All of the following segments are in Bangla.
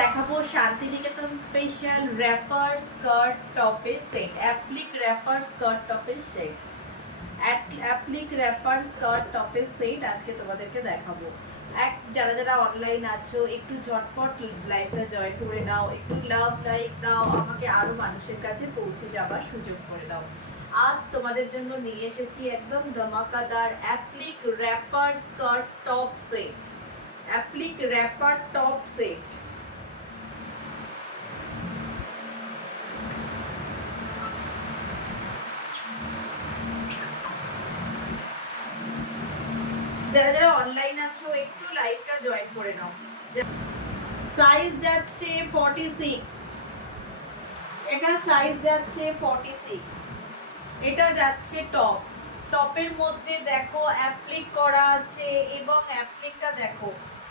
দেখাবো শান্তিনিকেতন স্পেশাল র্যাপার স্কার্ট টপের সেট, অ্যাপ্লিক র্যাপার স্কার্ট টপের সেট, অ্যাপ্লিক র্যাপার স্কার্ট টপের সেট আজকে তোমাদেরকে দেখাবো। যারা যারা অনলাইন আছো একটু ঝটপট লাইভটা জয়েন করে নাও, একটু লাভ লাইক দাও, আমাকে আরো মানুষের কাছে পৌঁছে যাবার সুযোগ করে দাও। আজ তোমাদের জন্য নিয়ে এসেছি একদম ধমাকাদার applique wrapper skirt top set, applique wrapper top set. যারা যারা অনলাইন আছো একটু লাইভটা জয়েন করে নাও। সাইজ যাচ্ছে 46, এটা সাইজ যাচ্ছে 46, এটা যাচ্ছে টপ। টপের মধ্যে দেখো অ্যাপ্লিক করা আছে এবং অ্যাপ্লিকটা দেখো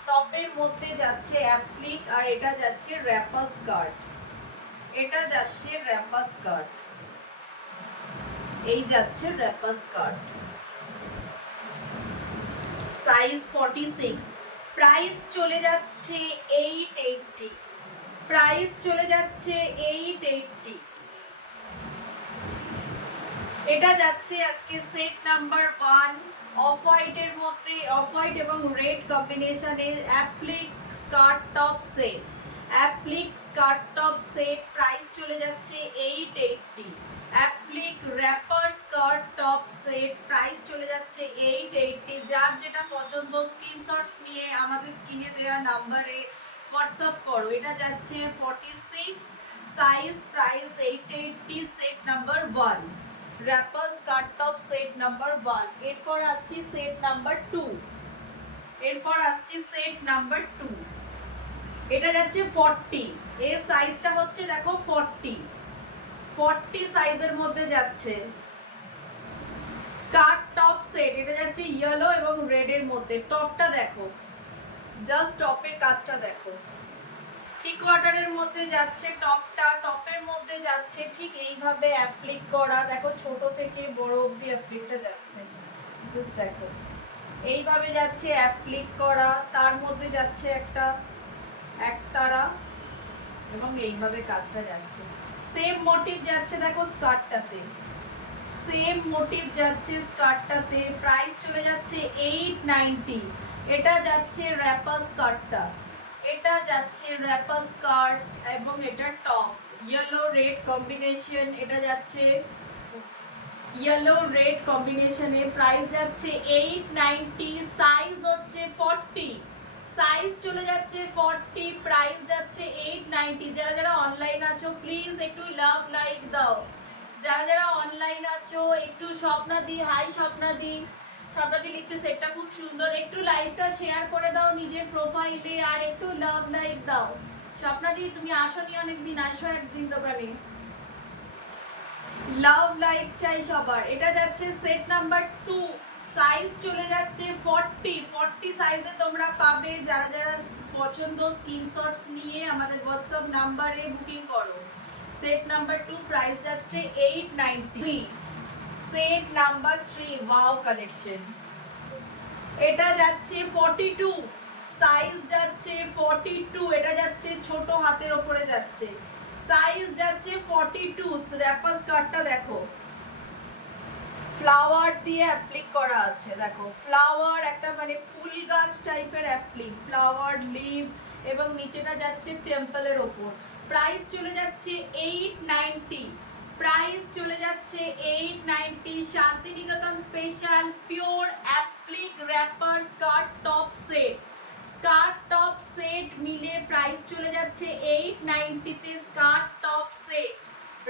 টপের মধ্যে যাচ্ছে অ্যাপ্লিক, আর এটা যাচ্ছে র্যাপার স্কার্ট, এটা যাচ্ছে র্যাপার স্কার্ট, এই যাচ্ছে র্যাপার স্কার্ট। সাইজ 46, প্রাইস চলে যাচ্ছে 880, প্রাইস চলে যাচ্ছে 880। এটা যাচ্ছে আজকে সেট নাম্বার 1, অফ হোয়াইটের মধ্যে, অফ হোয়াইট এবং রেড কম্বিনেশনে applique skirt top set, applique skirt top set, price চলে যাচ্ছে 880। Applique wrapper skirt top set, price চলে যাচ্ছে 880। যার যেটা পছন্দ স্ক্রিনশটস নিয়ে আমাদের স্ক্রিনে দেওয়া নাম্বারে হোয়াটসঅ্যাপ করো। এটা যাচ্ছে 46, size, price 880, set number 1, wrapper skirt top set number 1। এরপর আসছি সেট নাম্বার 2, এরপর আসছি সেট নাম্বার 2। এটা যাচ্ছে 40, এর সাইজটা হচ্ছে দেখো 40 সাইজের মধ্যে যাচ্ছে স্কার্ট টপ সেট। এটা যাচ্ছে ইয়েলো এবং রেড এর মধ্যে। টপটা দেখো, জাস্ট টপের কাজটা দেখো, থ্রি কোয়ার্টারের মধ্যে যাচ্ছে টপটা। টপের মধ্যে যাচ্ছে ঠিক এইভাবে অ্যাপ্লিক করা, দেখো ছোট থেকে বড় অবধি অ্যাপ্লিকটা যাচ্ছে, জাস্ট দেখো এইভাবে যাচ্ছে অ্যাপ্লিক করা, তার মধ্যে যাচ্ছে একটা একতারা এবং এইভাবে কাজটা যাচ্ছে। সেম মোটিভ যাচ্ছে দেখো স্কার্টটাতে, সেম মোটিভ যাচ্ছে স্কার্টটাতে। প্রাইস চলে যাচ্ছে 890। এটা যাচ্ছে র্যাপার স্কার্টটা, এটা যাচ্ছে র্যাপার স্কার্ট এবং এটা টপ ইয়েলো রেড কম্বিনেশন। এটা যাচ্ছে ইয়েলো রেড কম্বিনেশনে, প্রাইস যাচ্ছে 890। সাইজ হচ্ছে 40, সাইজ চলে যাচ্ছে 40, প্রাইস যাচ্ছে 890। যারা যারা অনলাইন আছো প্লিজ একটু লাভ লাইক দাও। যারা যারা অনলাইন আছো একটু স্বপ্নাদি, হাই স্বপ্নাদি, স্বপ্নাদি লিখছে সেটটা খুব সুন্দর, একটু লাইভটা শেয়ার করে দাও নিজের প্রোফাইলে আর একটু লাভ লাইক দাও। স্বপ্নাদি তুমি আসনি অনেকদিন, আসো একদিন দোকানে, লাভ লাইক চাই সবার। এটা যাচ্ছে সেট নাম্বার 2, সাইজ চলে যাচ্ছে 40 সাইজে তোমরা পাবে। যারা যারা পছন্দ স্ক্রিনশটস নিয়ে আমাদের হোয়াটসঅ্যাপ নাম্বারে বুকিং করো। সেট নাম্বার 2, প্রাইস যাচ্ছে 890। সেট নাম্বার 3, ওয়াও কালেকশন, এটা যাচ্ছে 42, সাইজ যাচ্ছে 42, এটা যাচ্ছে ছোট হাতের ওপরে যাচ্ছে, সাইজ যাচ্ছে 42। র্যাপার স্কার্টটা দেখো ফ্লাওয়ার দিয়ে অ্যাপ্লিক করা আছে, দেখো ফ্লাওয়ার একটা মানে ফুল গাছ টাইপের অ্যাপ্লিক, ফ্লাওয়ার লিভ এবং নিচেটা যাচ্ছে টেম্পলের ওপর। প্রাইস চলে যাচ্ছে 890, প্রাইস চলে যাচ্ছে 890। Santiniketan special pure applique wrapper skirt top set, skirt top set মিলে প্রাইস চলে যাচ্ছে 890 তে। Skirt top set,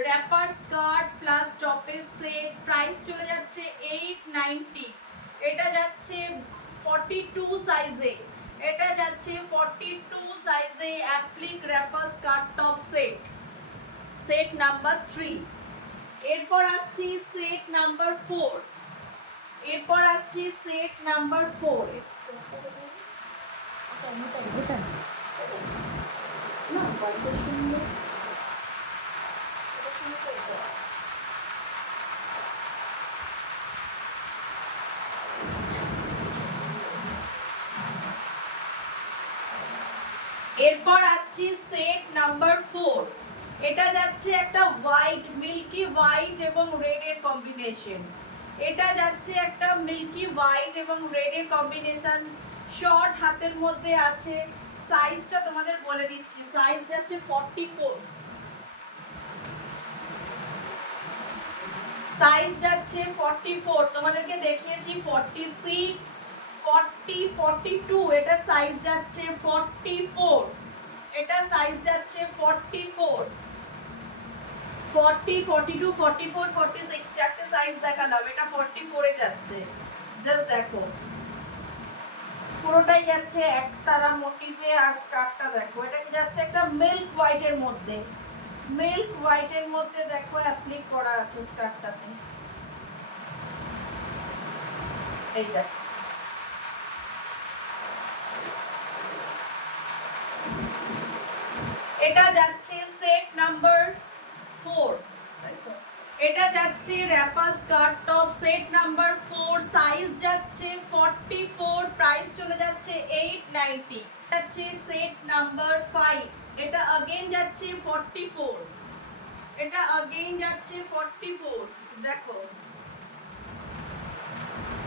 wrapper skirt plus টপের সেট, প্রাইস চলে যাচ্ছে 890। এটা যাচ্ছে 42 সাইজে, এটা যাচ্ছে 42 সাইজে applique wrapper skirt top set, set number 3। এরপর আসছি সেট নাম্বার 4, এরপর আসছি সেট নাম্বার 4। না গল্প শুনলে এরপর আসছি সেট নাম্বার 4। এটা যাচ্ছে একটা হোয়াইট, মিল্কি হোয়াইট এবং রেড এর কম্বিনেশন। এটা যাচ্ছে একটা মিল্কি হোয়াইট এবং রেড এর কম্বিনেশন, শর্ট হাতের মধ্যে আছে। সাইজটা তোমাদের বলে দিচ্ছি, সাইজ যাচ্ছে 44, সাইজ যাচ্ছে 44। তোমাদেরকে দেখিয়েছি 46, 40, 42, এটা সাইজ যাচ্ছে 44, এটা সাইজ যাচ্ছে 44, 40, 42, 44, 46, চারটে সাইজ দেখালাম, এটা 44 এ যাচ্ছে। জাস্ট দেখো পুরোটাই যাচ্ছে একতারা মোটিভে। আর স্কার্টটা দেখো, এটা কি যাচ্ছে একটা মিল্ক হোয়াইট এর মধ্যে, মিল্ক হোয়াইট এর মধ্যে দেখো অ্যাপ্লিক করা আছে স্কার্টটাতে। এই দেখো এটা যাচ্ছে সেট নাম্বার 4, এটা যাচ্ছে wrapper skirt top set number 4, size যাচ্ছে 44, প্রাইস চলে যাচ্ছে 890। যাচ্ছে সেট নাম্বার 5, এটা अगेन যাচ্ছে 44, এটা अगेन যাচ্ছে 44। দেখো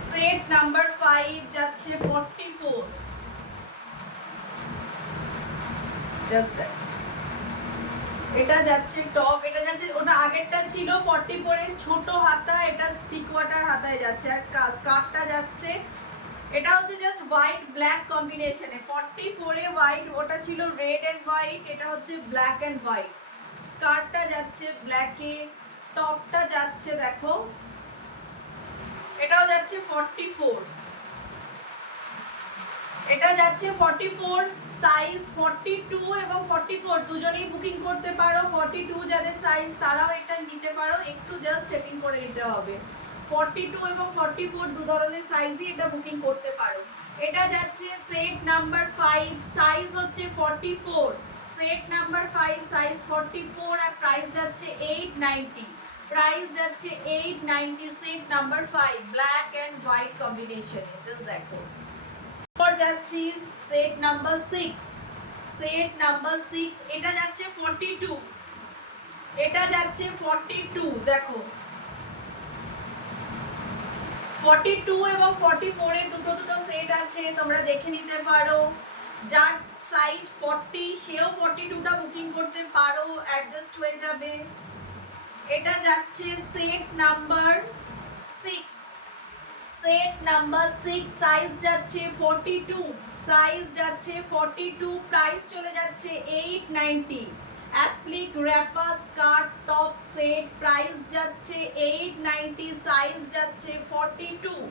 সেট নাম্বার 5 যাচ্ছে 44। জাস্ট এটা যাচ্ছে টপ, এটা যাচ্ছে, ওটা আগেরটা ছিল 44 এর ছোট হাতা, এটা 3 কোয়ার্টার হাতায় যাচ্ছে। আর স্কার্টটা যাচ্ছে, এটা হচ্ছে জাস্ট হোয়াইট ব্ল্যাক কম্বিনেশনে। 44 এ হোয়াইট, ওটা ছিল রেড এন্ড হোয়াইট, এটা হচ্ছে ব্ল্যাক এন্ড হোয়াইট। স্কার্টটা যাচ্ছে ব্ল্যাকে, টপটা যাচ্ছে দেখো এটাও যাচ্ছে 44, এটা যাচ্ছে 44, সাইজ 42 এবং 44 দুজনেই বুকিং করতে পারো। 42 যাদের সাইজ তারাও এটা নিতে পারো, একটু জাস্ট টেপিং করে নিতে হবে। 42 এবং 44 দু ধরনের সাইজই এটা বুকিং করতে পারো। এটা যাচ্ছে সেট নাম্বার 5, সাইজ হচ্ছে 44, সেট নাম্বার 5 সাইজ 44 আর প্রাইস যাচ্ছে 890, প্রাইস যাচ্ছে 890, set number 5 black and white কম্বিনেশনে। জাস্ট দেখো পর যাচ্ছি সেট নাম্বার 6, সেট নাম্বার 6, এটা যাচ্ছে 42, এটা যাচ্ছে 42। দেখো 42 এবং 44 এর দুটো দুটো সেট আছে, তোমরা দেখে নিতে পারো। যার সাইজ 40 সেও 42টা বুকিং করতে পারো, অ্যাডজাস্ট হয়ে যাবে। এটা যাচ্ছে set number 6, set number 6, size যাচ্ছে 42, সাইজ যাচ্ছে 42, প্রাইস চলে যাচ্ছে 890। Applique wrapper skirt top set, price যাচ্ছে 890, সাইজ যাচ্ছে 42,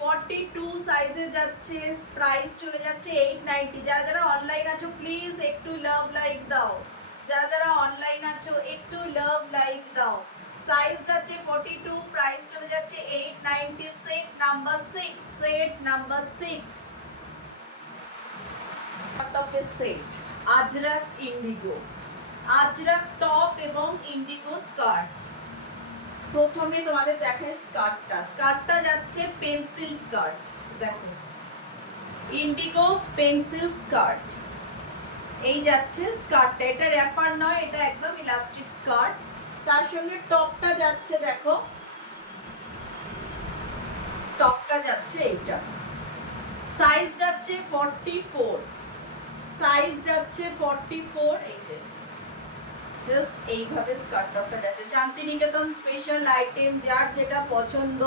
42 সাইজে যাচ্ছে, প্রাইস চলে যাচ্ছে 890। যারা যারা অনলাইন আছো প্লিজ একটু লাভ লাইক দাও, যারা যারা অনলাইন আছো একটু লাভ লাইক দাও। সাইজ যাচ্ছে 42, প্রাইস চলে যাচ্ছে 890, সেট নাম্বার 6, সেট নাম্বার 6 টপের set Ajrak Indigo, Ajrak top এবং ইন্ডিগো স্কার্ট। প্রথমে তোমাদের দেখায় স্কার্টটা, স্কার্টটা যাচ্ছে পেন্সিল স্কার্ট। দেখো ইন্ডিগো পেন্সিল স্কার্ট, এই যাচ্ছে স্কার্টটা, এটা র্যাপার নয়, এটা একদম ইলাস্টিক স্কার্ট। তার সঙ্গে টপটা যাচ্ছে, দেখো টপটা যাচ্ছে এইটা, সাইজ যাচ্ছে 44, সাইজ যাচ্ছে 44। এই যে জাস্ট এইভাবে স্কার্ট টপটা যাচ্ছে। শান্তিনিকেতন স্পেশাল আইটেম, যার যেটা পছন্দ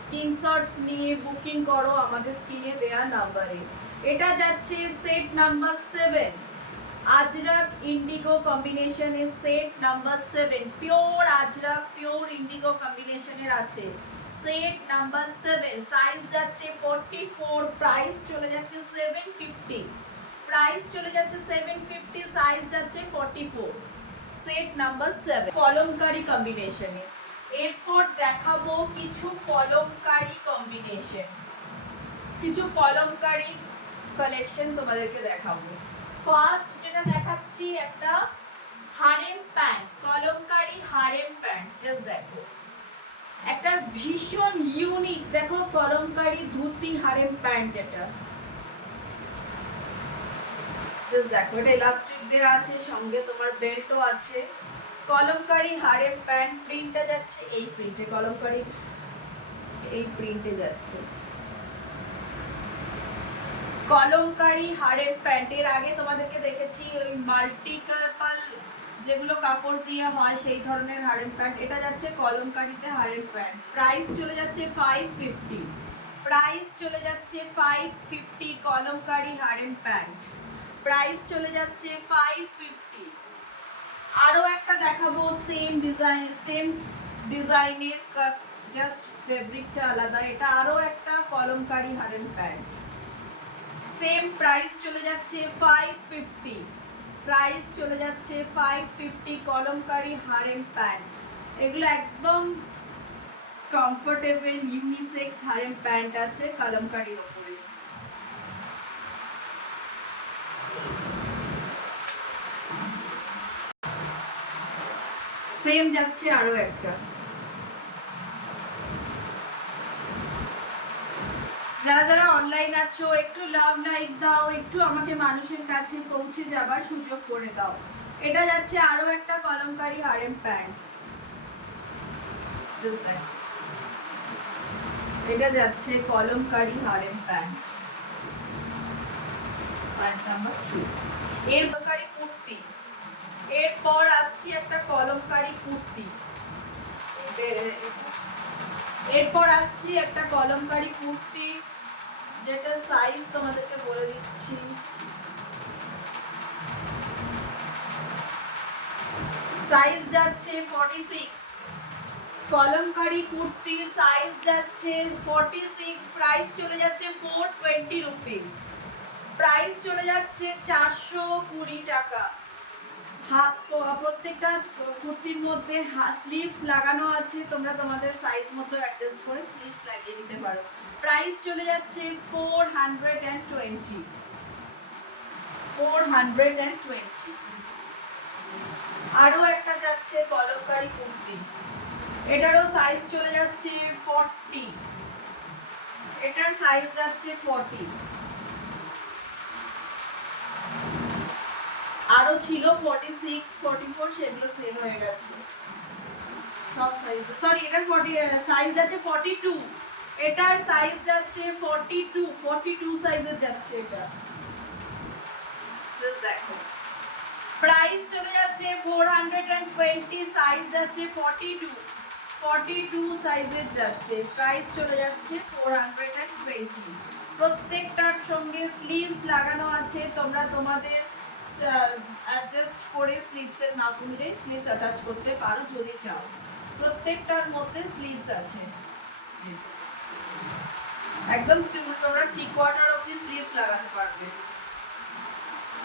স্ক্রিনশটস নিয়ে বুকিং করো আমাদের স্ক্রিনে দেওয়া নাম্বারে। এটা যাচ্ছে সেট নাম্বার 7, আজরাক ইন্ডিগো কম্বিনেশনের set number 7, pure Ajrakh pure indigo কম্বিনেশনের আছে সেট নাম্বার 7, সাইজ যাচ্ছে 44, প্রাইস চলে যাচ্ছে 750, প্রাইস চলে যাচ্ছে 750, সাইজ যাচ্ছে 44, সেট নাম্বার 7 কলমকারী কম্বিনেশনে। এরপর দেখাবো কিছু কলমকারী কম্বিনেশন, কিছু কলমকারী কালেকশন তোমাদেরকে দেখাবো। ফার্স্ট যেটা দেখাচ্ছি একটা harem pant, Kalamkari harem pant. Just দেখো একটা ভীষণ ইউনিক, দেখো কলমকারী ধুতি হারেম প্যান্ট, যেটা জাস্ট দেখো, এটা ইলাস্টিক দেওয়া আছে, সঙ্গে তোমার বেল্টও আছে। কলমকারী হারেম প্যান্ট, প্রিন্টটা যাচ্ছে এই প্রিন্টে, কলমকারী এই প্রিন্টে যাচ্ছে কলমকারী হারেম প্যান্টের। আগে তোমাদেরকে দেখেছি ওই মাল্টি কাপাল যেগুলো কাপড় দিয়ে হয় সেই ধরনের হারেম প্যান্ট, এটা যাচ্ছে কলমকারীতে হারেম প্যান্ট। প্রাইস চলে যাচ্ছে 550, প্রাইস চলে যাচ্ছে 550 কলমকারী হারেম প্যান্ট, প্রাইস চলে যাচ্ছে 550। আরো একটা দেখাবো সেম ডিজাইনের, জাস্ট ফেব্রিকটা আলাদা। এটা আরো একটা Kalamkari harem pant, same price চলে যাচ্ছে 550, প্রাইস চলে যাচ্ছে 550 কলমকারী হারেম প্যান্ট। এগুলো একদম কমফোর্টেবল ইউনিসেক্স হারেম প্যান্ট আছে কলমকারীর উপরে। সেম যাচ্ছে আরো একটা। যারা যারা অনলাইন আছো একটু লাভ লাইক দাও, একটু আমাকে মানুষের কাছে পৌঁছে যাবার সুযোগ করে দাও। এটা যাচ্ছে আরো একটা কলমকারী হারেম প্যান্ট, এটা যাচ্ছে Kalamkari harem pant, pant number 3। এর কলমকারী কুর্তি, এরপর আসছি একটা কলমকারী কুর্তি, এরপর আসছি একটা কলমকারী কুর্তি যেটা সাইজ তোমাদেরকে বলে দিচ্ছি। সাইজ যাচ্ছে 46, কলমকারী কুর্তি সাইজ যাচ্ছে 46, প্রাইস চলে যাচ্ছে 420 রুপিস, প্রাইস চলে যাচ্ছে 420 টাকা। হাত প্রত্যেকটা কুর্তির মধ্যে স্লিভস লাগানো আছে, তোমরা তোমাদের সাইজ মতো অ্যাডজাস্ট করে স্লিভস লাগিয়ে নিতে পারো। প্রাইস চলে যাচ্ছে 420, 420। আরো একটা যাচ্ছে কলমকারী কুর্তি, এটারও সাইজ চলে যাচ্ছে 40, এটার সাইজ যাচ্ছে 40। আরো ছিল 46, 44, সেগুলো সেল হয়ে গেছে সব সাইজ। সরি, এটার 40 সাইজ আছে 42, এটার সাইজ যাচ্ছে 42 সাইজের যাচ্ছে এটা। জাস্ট দেখো, প্রাইস চলে যাচ্ছে 420, সাইজ যাচ্ছে 42 সাইজের যাচ্ছে, প্রাইস চলে যাচ্ছে 420। প্রত্যেকটার সঙ্গে স্লিভস লাগানো আছে, তোমরা তোমাদের অ্যাডজাস্ট করে স্লিভসের মাপ অনুযায়ী স্লিভস অ্যাটাচ করতে পারো যদি চাও। প্রত্যেকটার মধ্যে স্লিভস আছে, একদম তোমরা 3/4 অবধি স্লিভস লাগাতে পারবে,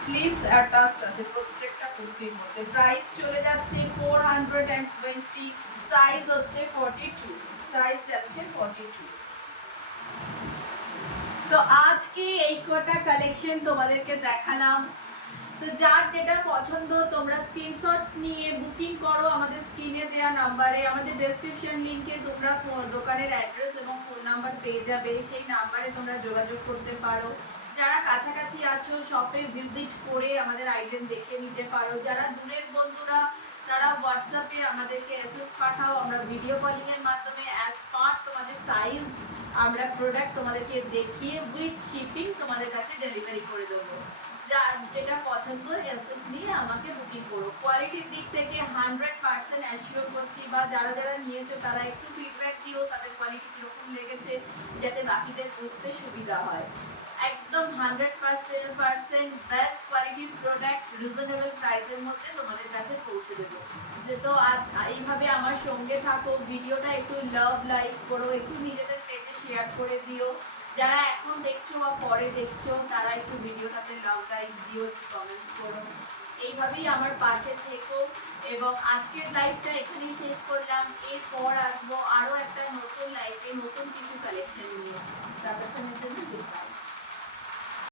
স্লিভস অ্যাটাচড আছে প্রত্যেকটা কুর্তির মধ্যে। প্রাইস চলে যাচ্ছে 420, সাইজ হচ্ছে 42, সাইজ যাচ্ছে 42। তো আজকে এই কটা কালেকশন তোমাদেরকে দেখালাম। তো যার যেটা পছন্দ তোমরা স্ক্রিনশটস নিয়ে বুকিং করো আমাদের স্ক্রিনে দেওয়া নাম্বারে, আমাদের ডেসক্রিপশন লিংকে তোমরা দোকানের অ্যাড্রেস এবং ফোন নাম্বার পেয়ে যাবে, সেই নাম্বারে তোমরা যোগাযোগ করতে পারো। যারা কাছাকাছি আছো শপে ভিজিট করে আমাদের আইটেম দেখে নিতে পারো, যারা দূরের বন্ধুরা তারা হোয়াটসঅ্যাপে আমাদেরকে এসএস পাঠাও, আমরা ভিডিও কলিং এর মাধ্যমে অ্যাজ পার তোমাদের সাইজ আমরা প্রোডাক্ট তোমাদেরকে দেখিয়ে উইথ শিপিং তোমাদের কাছে ডেলিভারি করে দেবো। যার যেটা পছন্দ এসএস নিয়ে আমাকে বুকিং করো। কোয়ালিটির দিক থেকে 100% অ্যাসিওর করছি, বা যারা যারা নিয়েছো তারা একটু ফিডব্যাক দিও তাদের কোয়ালিটি কীরকম লেগেছে, যাতে বাকিদের বুঝতে সুবিধা হয়। একদম 100% বেস্ট কোয়ালিটির প্রোডাক্ট রিজনেবল প্রাইসের মধ্যে তোমাদের কাছে পৌঁছে দেবো। যেহেতু এইভাবে আমার সঙ্গে থাকো, ভিডিওটা একটু লাভ লাইক করো, একটু নিজেদের পেজে শেয়ার করে দিও। যারা এখন দেখছো বা পরে দেখছো তারা একটু ভিডিওটাতে লাভ লাইক দিও, কমেন্টস করো, এইভাবেই আমার পাশে থেকো। এবং আজকের লাইভটা এখানেই শেষ করলাম, এরপর আসবো আরো একটা নতুন লাইভে নতুন কিছু কালেকশন নিয়ে। ততক্ষণের জন্য গুড বাই।